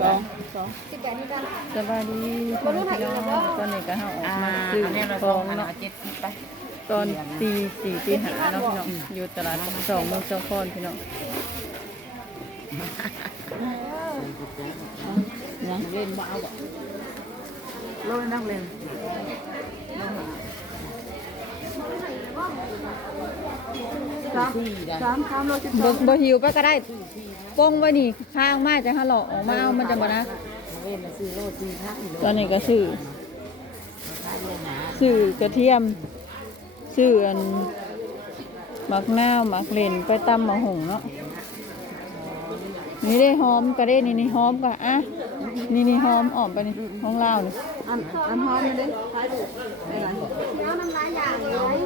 สองสองสิบแปดที่กันสบายดีบ่รู้ไหนพี่น้องอีกแล้วตอนนี้ก็เฮาออกอ่ามาซื้ออันนี้เราขต้อองงหันเนาะเอาเจ็ดสิบไปตอนตีสี่ตีห้าเนาะพี่น้องอยู่ตลาดสองเมืองสองคอนพี่น้องยังเล่นบ้าบ่โลดนักเล่น สามสี่ได้สามสามโลสิบสบ่องบ่หิวไปก็ได้ป้งไว้นี่ข้างมาจะหาหลอกออกมาเอามันจะบ่นะเล่นซื้อโลดสี่พักอีกตอนนี้ก็ซื้อค่าเรียนหนาซื้อกระเทียมซื้ออันหมักนาวหมักเลนไปตำมะหงเนาะนี่ได้หอมก็ได้นี่นี่หอมก็อะนี่นี่หอมอ่อมไปนี่ของลาวนี่อันอันหอมเลยดิขายดูได้หลายแล้วน้ำลายอย่างเลย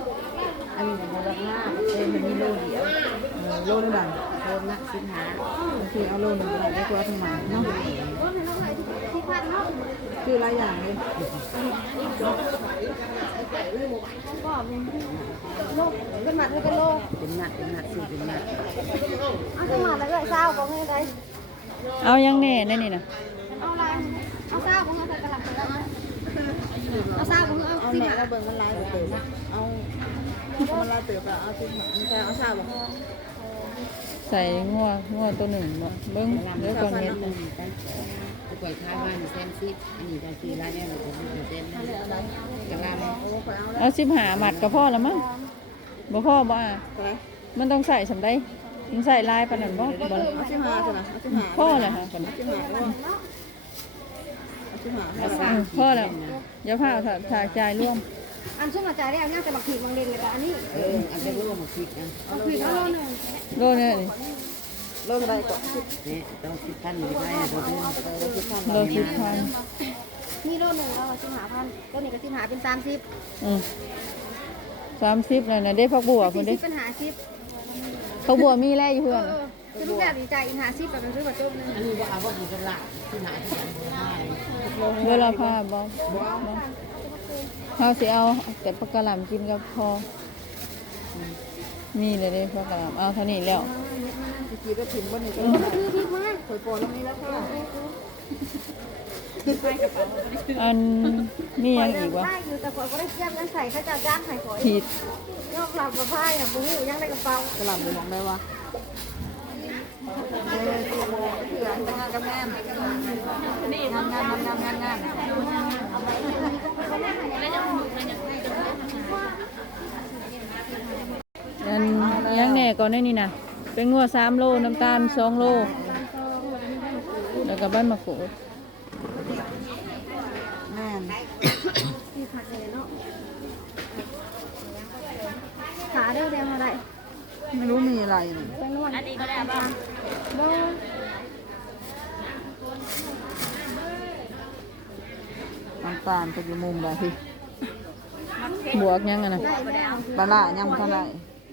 อันนี้เป็นราคาเล่นมันมีโลเดียว โลนึงดังโลนักสิบห้าโอเคเอาโลนึงได้ตัวทั้งมาเนาะคือหลายอย่างเลยบอกเป็นโลกเป็นหมัดหรือเป็นโลกเป็นหนักเป็นหนักสี่เป็นหนักเอาเป็นหมัดแล้วก็เศร้าบอกให้ได้เอายังแน่แน่นี่นะเอาอะไรเอาเศร้าบอกให้ใส่กระหล่ำไปแล้วเอาเศร้ากให้เอาเอาสิแม่หาแล้วเบิ่งมันหลายเติบเอามันลายเติบเอาสิหาไม่ใช่เอาชาบ่ ใส่งัวงัวตัวหนึ่งเนาะเบิ้งเดี๋ยวก่อนเฮ็ดจะปล่อยค้าบ้านเส้นซิปอันนี้ได้สี่ร้านเนี่ยเราจะซื้อเส้นจะลาไหมเอาสิบหาหมัดก็พอแล้วมั้งบ่พอบ่อะไปมันต้องใส่สำได้มันใส่ลายปานนั้นบ่บ่เอาสิหาจ้ะนะเอาสิหาพอแล้วค่ะคนเอาสิหาด้วยเอาสิหาภาษาพอแล้วอย่าพาเอาถากจ่ายร่วม อันช่วงอาจารย์ได้เอาเนี่ยแต่บักถีบบางเด่นเลยแต่อันนี้เอออันเป็นโล่มาคิดนะบักถีบเอาโลหนึ่งโลเนี่นี่โลกอะไรก่อนนี่ต้องสิบพันอยู่ได้ตัวนึงโลสิบพันนี่โลหนึ่งแล้วสิบหาพันตัวนี้ก็สิบหาเป็นสามสิบอืมสามสิบเลยนะได้พักบัวคุณสิดิบเป็นหาสิบพักบัวมีแร่อยู่เพื่อนเออจะลูกแบบดีใจอีกหาสิบแบบมันซื้อมาจุ่มนึงอันนี้ว่าเอาว่าอยู่ตลาดที่ไหนที่ไหนเวลาพาบ่ เขาสิเอาแต่พักกะหล่ำกินกับพอมีเลยเด้พักกะหล่ำเอาเท่านี้แล้วสิกีก็ถิ่มบนนี้ก็คือที่มากถอยโปรตรงนี้แล้วค่ะอันมีหยังอีกวะใช่อยู่แต่ฝนก็ได้เทียบกันใส่ข้าจะจ้างไข่ฝอยผิดยอกหลับมาพายอย่างบุ้งยังได้กระเป๋ากระหล่ำเลยมองได้วะเออตัวโมก็คืออันงานกับแม่งานงานงานงานงานงาน อันหยังแหน่ก่อนได้นี่นะเป็นงัวสามโลน้ำตาลสองโล แล้วก็ใบมะกรูดแม่นที่ผัดเลยเนาะขาเด้อเดียวอะไรไม่รู้มีอะไรนี่ไปนวดอันนี้ก็ได้บ้าง น้ำตาลก็อยู่มุมได้พี่บวกหยังอะนะได้แล้วปลาละยังบ่ทันได้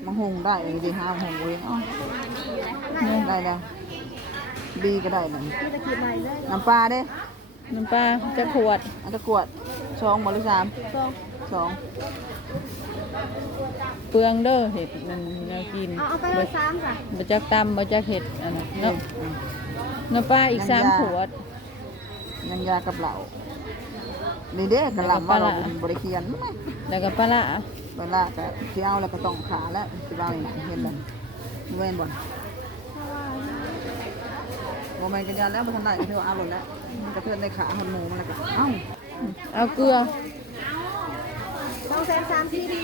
มังหุงได้เลยดีห้าหงเองอ๋อได้แล้วบีก็ได้นั่นที่ตะกี้ใหม่เลยน้ำปลาเด้น้ำปลาจะขวดอันตะกรวดสองบหรือสามสองสองเปลืองเด้อเห็ดมันแนวกินเอาเอาไปเลยสามค่ะบ่จักตำบ่จักเห็ดอันนั้นเนาะน้ำปลาอีกสามขวดยังยากับเหล่า นี่เด้กระหลำว่าเราเป็นบริเคียนแล้วก็ปลาร้าเวลาแต่ที่เอาแล้วก็ต้องขาแล้วที่เราเนี่ยเห็นเลยเว้นบ่นโมแมนกันยาแล้วมาทันได้ที่ว่าเอาหมดแล้วมันกระเทือนในขาหนหมูมันแล้วก็เอ้าเอาเกลือสองแสนสามที่ดี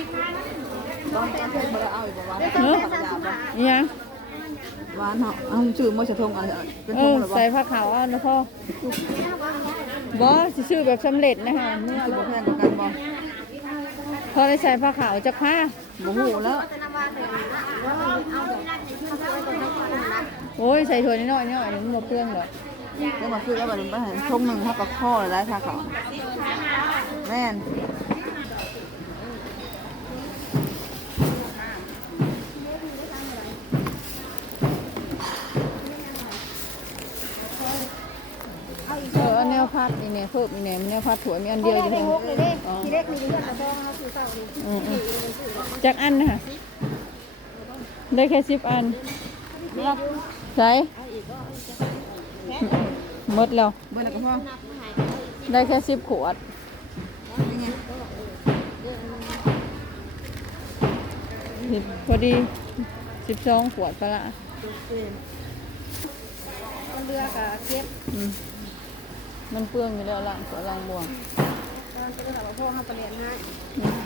ต้องแทนเพิ่นมาเอาอีกบ่วะได้สองแสนสามสิบห้าอีหยังหวานเหรอเอาชื่อมวยชะทงอะไรเป็นเอทงอหรือเปใส่ล่าผ้าขาวเอานะพ่อ บอสิซื้อแบบสำเร็จนะคะเมื่อบ่แพงกว่ากันบอพอได้ใส่ผ้าขาวจักผ้าบ่ฮู้แล้วโอ้ยใส่ถั่วนิดหน่อยใส่ถ้วยน้อยๆน้อยมันบ่เครื่องหรอกเดี๋ยวมาซื้อแล้วแบบนี้ไปเห้ทงหนึ่งเท่ากับข้อเลยได้ค่ะเขาแม่น เออเอาแน วพัดนี่แน่เพิ่มนี่แน่มันแนวพัดถั่วมีอันเดียวอยู่ได้เองหกเลยเด้ทีเล็กมีเลือดกระซองเขาคือเศร้าดีอืมอืมจักอันนะคะได้แค่สิบอันใส่หมดแล้วเบอร์อะไรก็พอได้แค่สิบขวดสิบพอดีสิบสองขวดปะละเรือกับเก็บ มมันเปลืองอยู่แล้วล่างขวดล่างบวงตอนเป็นแบบว่าพวกเขาไปเรียนให้อืม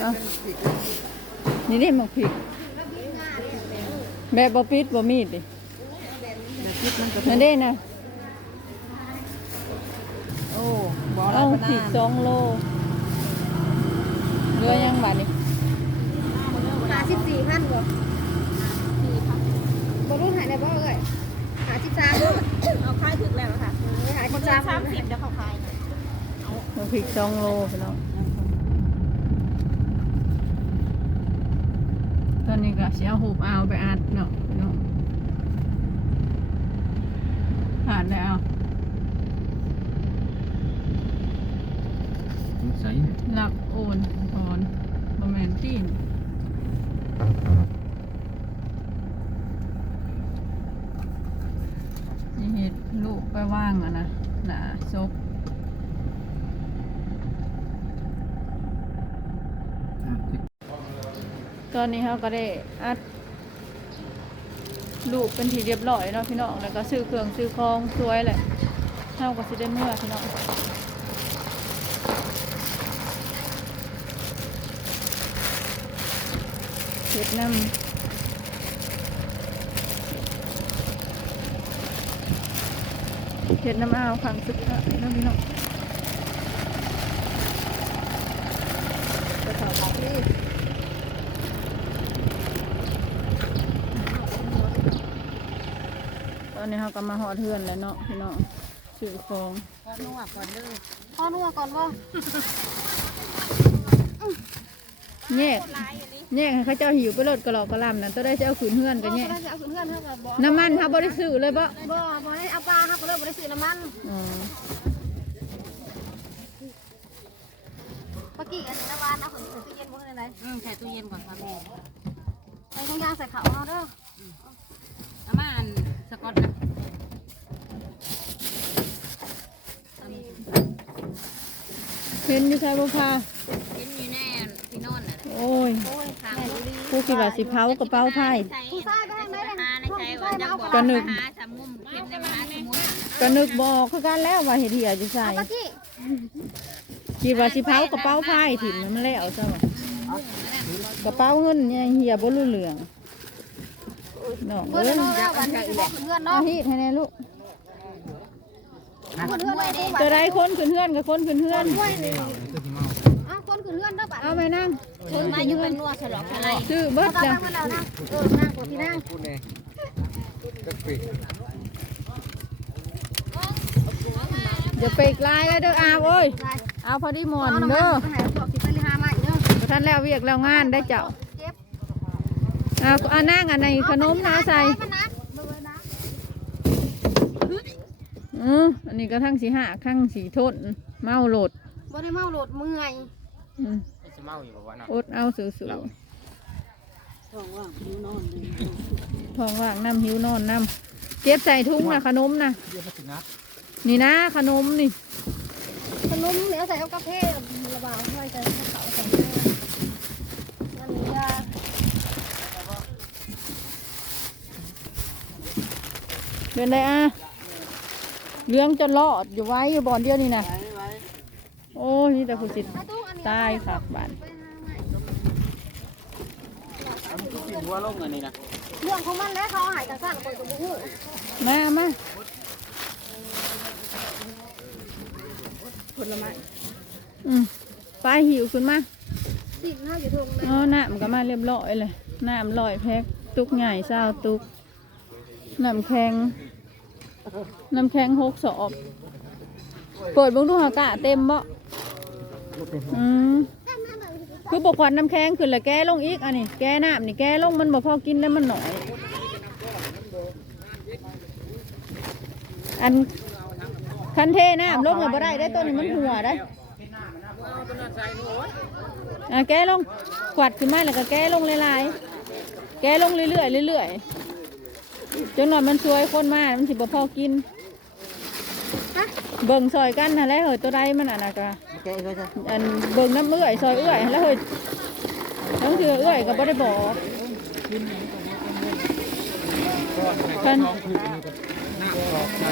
เอานี่นี่หมักผิกแบบบอปิดบอมีดดิแบบคิดมันก็นั่นเด้นะโอ้บ่ออะไรเอาปะผินากนสองโลเรือยังบาดนี่หาสิบสี่พันกว่าบรุ่นหายในบ่เอ้ยหาสิบสาม เอาค่ายถึงแล้วค่ะหาคสินบละสามสามสิบเดี๋ยวเขาคายหมักผิกสองโลพี่น้องตอนนี้ก็เสิเอาหูบเอาไปอัดเนาะพี่น้องผ่านแล้วใส่หลักโอนถอนบะแมนตีนนี่เห็ด ลูกไปว่างอะนะหนาซบตอนนี้เขาก็ได้อัดลูกเป็นทีเรียบร้อยเนาะพี่น้องแล้วก็ซื้อเครื่องซื้อของสวยแหละเท่ากับสิได้เมื่อพี่น้องเฮ็ดน้ำ เฮ็ดน้ำอ้าวขังสุดท้ายเนาะพี่น้องจะสอบของพี่ตอนนี้เขาก็มาหอดเทือนแล้วเนาะพี่น้องซื้อของพ่อนุ่ก่อนเด้อพ่อนัวก่อนบ่แยก แยกให้เขาเจ้าหิวไปรถกระหลอกกระลำนั่นตัวได้จะเอาขืนเฮือนกันแยกก็จะเอาเพื่อนเท่ากับบ่น้ำมันเขาบริสุทธิ์เลยปะบ่บ่ได้เอาปลาครับก็เลยบ่ได้ซื้อน้ำมันอ๋อเมื่อกี้อันนี้น้ำมันเอาของตู้เย็นบ่ได้ไหนอืมใส่ตู้เย็นก่อนค่ะแม่ไอ้ทุกอย่างใส่เขาเอาเด้ออามาอันสกอตนะเห็นอยู่ใช่ปะพา เห็นอยู่แน่ที่โน่นน่ะ โอ้ยโอ้ยทางผู้คิดว่าสิเผากระเป๋าไพ่ผู้ชายไปทางไหนเลยหาในใจว่าจะบอกก็นึกหาสามมุมเก็บในมหาสมุทรก็นึกบอกคือกันแล้วว่าเห็ดเหี่ยจะใส่เอาปะกี้คิดว่าสิเผากระเป๋าไพ่ถิ่มมันแล้วซะวะกระเป๋าเงินเนี่ยเหี่ยบ่รู้เรื่องน้องเพื่อนเอ้ยเนาะแล้ววันนี้บอกเพื่อนเอาเนาะฮีดให้แน่ลูกเพื่อนเพื่อนเนาะดูบัตจะรได้คนขึ้นเฮือนกับคนขึ้นเฮือน ด้วยนี่อ้าวคนขึ้นเพื่อนเด้อบัตรเอาไปนั่งถึงมาอยู่เป็นนัวฉลองอะไรซื้อเบิดเอาจ้ะตามมาแล้วนะเออนั่งกดที่นั่งอย่าเปกลายเลยเด้ออาเอ้ยเอาพอดีหมอนเอาน้ำมันเด้อไปให้พวกสิไปหามาอีกเด้อบ่ท่านแล้วเวียกแล้วงานได้เจ้าเก็บเอาเอานั่งอันในขนมนะใส่มันนักเบิ่งเลยนะอืออันนี้ก็ทั้งสีหักทั้งสีทนเมาโหลดบ่ได้เมาโหลดเมื่อยอืม จะเมาอยู่บ่วะเนาะอดเอาสูสูท้องว่างหิวนอนเลยท้องว่างน้ำหิวนอนน้ำเก็บใส่ถุงนะขนมนะเดี๋ยวมาถึงนะนี่นะขนมนี่ ขนมเหนียวใส่เอากาแฟระบาวไว้ใส่เขาใส่นั่นยาเป็นไรอะเลี้ยงจนรอดอยู่ไว้อยู่บ่อนเดียวนี่นะโอ้ยนี่แต่ผู้สิตายค่ะบ้านกินหัวลงอันนี้นะเรื่องของมันแล้วเขาหายจากสั้นคนกับบุ้งมามาผลไม้อืมไปหิวขึ้นมาสิบห้าอยู่ทงเลยอ๋อน้ำก็มาเรียบร้อยเลยน้ำลอยแพ็คตุกใหญ่เศร้าตุกน้ำแข็งน้ำแข็งหกสอบเปิดเบิ่งดูหากะเต็มบ่ อืมคือปกควันน้ำแข็งขึ้นแล้วแก้ลงอีกอันนี้แก้น้ำนี่แก้ลงมันบ่พอกินแล้วมันหน่อย อันคันเทน้ำลงเลยบ่ได้ได้ตัวนี้มันหัวได้อะแก้ลงขวัดขึ้นมาแล้วก็แก้ลงหลายๆแก้ลงเรื่อยๆเรื่อยๆจนหน่อยมันช่วยคนมากมันสิบ่พอกิน เบิ่งซอยกันนั่นแหละเฮ้ยตัวใดมันอะนะกะแกะก็จะอันเบิ่งน้ำเอื้อยซอยเอื้อยแล้วเฮ้ยทั้งเถือเอื้อยก็บ่ได้บอกกันท้องผูกนี่ก็หน้าออกไป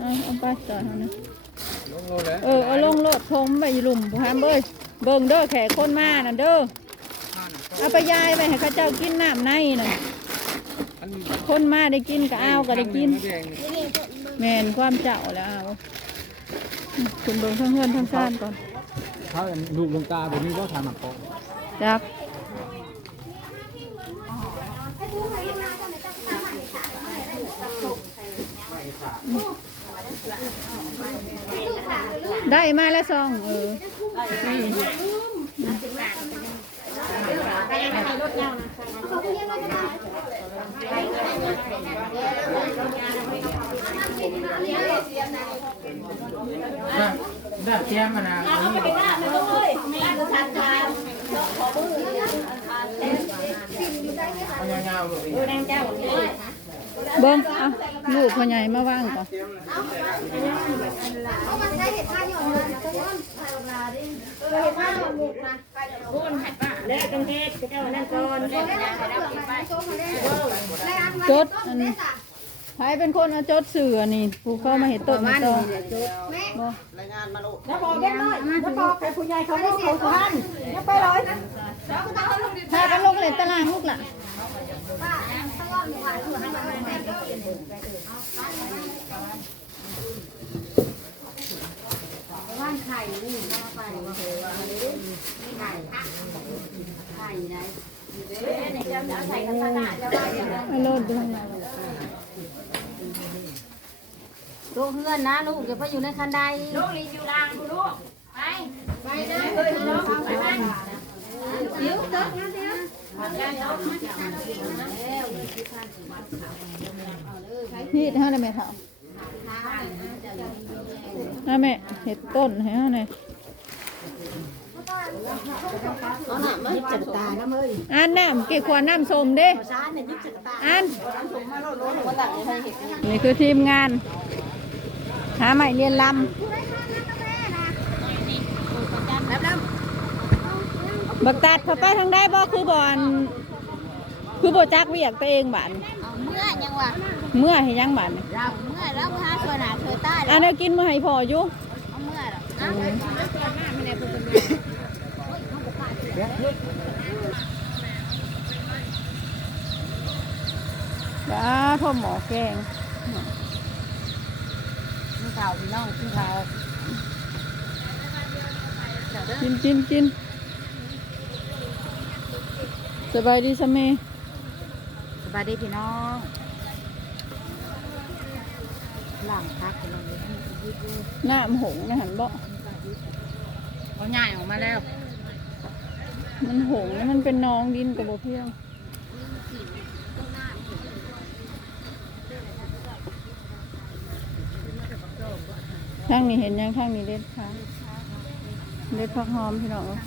เอาเอาไปจอดเอานะลงโลแล้วเออเอาลงโลดทมไปอยู่หลุมผู้หามเบ้ยเบิ่งเด้อแขกคนมาน่ะเด้อเอาไปยายไปให้เข้าเจ้ากินน้ำในน่ะอัน คนมาได้กินก็เอาก็ได้กินแดงนี่แม่นความเจ้าแล้วเอาคุณเบิ่งทั้งเฮือนทั้งซ่านก่อนเขาลูกลงตาแบบนี้ก็ทำหนักปอกจักได้มาแล้วซองเออ 嗯ได้แก้มมานะเอาลูกพ่อใหญ่มาเงางก่อนเอามาใช้ เห็ดผ้าหยองนะต้นต้นผ้าออกมาดิเห็ดผ้าหยองหมกนะแล้วตรงเทศเจ้านั่นก่อนได้ได้ได้ได้โจ๊กมาได้ได้อันมาจดอันนี้ใครเป็นคนเอาจดเสือนี่ผู้เข้ามาเห็นต้นมันต่อแม่บ่แล้วบอกเด็กน้อยแล้วบอกใครผู้ใหญ่เขาได้เสียงท่านยังไปเลยนะแล้วก็ต้องเอาลงดิถ้ากันลงเล่นตารางลูกล่ะ ไข่นี่มาไปไข่ไข่ไหนจะใส่กระตาจะว่าอย่างนั้นไอ้โลดดูทางไหนลูกเพื่อนนะลูกอย่าไปอยู่ในคันใดลูกลีอยู่ล่างลูกไปไปนะเฮ้ยน้องไปบ้านเดี๋ยวเติร์กนะเดี๋ยว พี่เท่าไหร่แม่เท่าถ้าแม่เห็ดต้นให้เท่าไหร่เอาหน้ามายิบจักรตาน้ำเอ้ยอ่านน้ำเกี่ยวกับน้ำส้มเด้ช้าเนี่ยยิบจักรตาอ่านส่งมาโลดโลดวันหลังให้เห็ดนี่คือทีมงาน หาใหม่เรียนลำ บักตัดพอไปทางได้บ่คือบอลคือบ่จักเวียกตัวเองบ้านเอาเมื่อยังวะเมื่อให้ยังบ้านเมื่อแล้วพาชวนหาเธอใต้อันนี้กินมาให้พออยู่เอาเมื่อหรออ้าวชวนหน้าไม่ได้พูดกันจ้าพ่อหมอแกงพี่ข่าวพี่น้องพี่ข่าวกินกินกิน สบายดีสะเมสบายดีพี่น้องหลังพักกันเลยหน้ามันหงนะหันบ่เอาง่ายออกมาแล้ว มันหงแล้วมันเป็นน้องดินกับบ่เพียงข้างนี้เห็นยังข้างนี้เด็ดค่ะเด็ดผักหอมพี่น้องเอ้ย